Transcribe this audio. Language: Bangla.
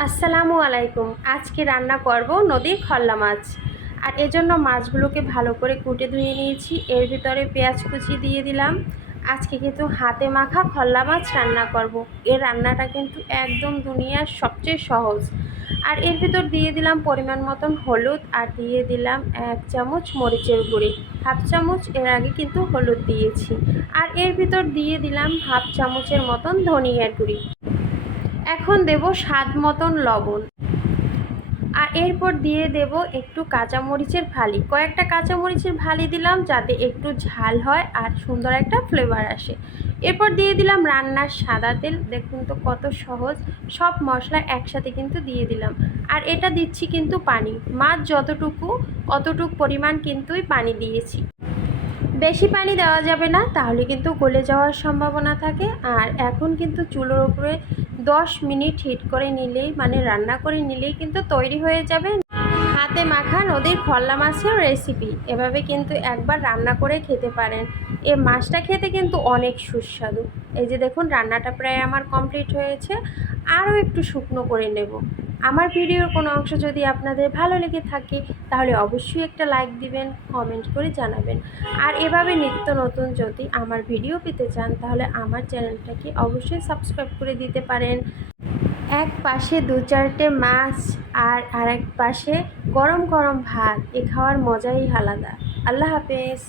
আসসালামু আলাইকুম। আজকে রান্না করব নদীর খল্লা মাছ। আর এজন্য মাছগুলোকে ভালো করে কুটে ধুয়ে নিয়েছি। এর ভিতরে পেঁয়াজ কুচি দিয়ে দিলাম। আজকে কিন্তু হাতে মাখা খল্লা মাছ রান্না করব। এর রান্নাটা কিন্তু একদম দুনিয়ার সবচেয়ে সহজ। আর এর ভিতর দিয়ে দিলাম পরিমাণ মতন হলুদ, আর দিয়ে দিলাম 1 চামচ মরিচের গুঁড়ি, হাফ চামচ এর আগে কিন্তু হলুদ দিয়েছি। আর এর ভিতর দিয়ে দিলাম হাফ চামচের মতন ধনিয়ার গুঁড়ি। এখন দেব স্বাদ মতন লবণ। আর এরপর দিয়ে দেব একটু কাঁচামরিচের ফালি, কয়েকটা কাঁচামরিচের ফালি দিলাম যাতে একটু ঝাল হয় আর সুন্দর একটা ফ্লেভার আসে। এরপর দিয়ে দিলাম রান্নার সাদা তেল। দেখুন তো কত সহজ, সব মশলা একসাথে কিন্তু দিয়ে দিলাম। আর এটা দিচ্ছি কিন্তু পানি, মাছ যতটুকু অতটুকু পরিমাণ কিন্তুই পানি দিয়েছি। বেশি পানি দেওয়া যাবে না, তাহলে কিন্তু গলে যাওয়ার সম্ভাবনা থাকে। আর এখন কিন্তু চুলোর উপরে 10 মিনিট হিট করে নিলেই, মানে রান্না করে নিলেই কিন্তু তৈরি হয়ে যাবে হাতে মাখা নদীর খল্লা মাছের রেসিপি। এভাবে কিন্তু একবার রান্না করে খেতে পারেন। এই মাছটা খেতে কিন্তু অনেক সুস্বাদু। এই যে দেখুন রান্নাটা প্রায় আমার কমপ্লিট হয়েছে। আরও একটু শুকনো করে নেব। আমার ভিডিওর কোনো অংশ যদি আপনাদের ভালো লেগে থাকে তাহলে অবশ্যই একটা লাইক দিবেন, কমেন্ট করে জানাবেন। আর এভাবে নিত্য নতুন যদি আমার ভিডিও পেতে চান তাহলে আমার চ্যানেলটাকে অবশ্যই সাবস্ক্রাইব করে দিতে পারেন। এক পাশে 2-4টে মাছ আর আরেক পাশে গরম গরম ভাত, এ খাওয়ার মজাই আলাদা। আল্লাহ হাফেজ।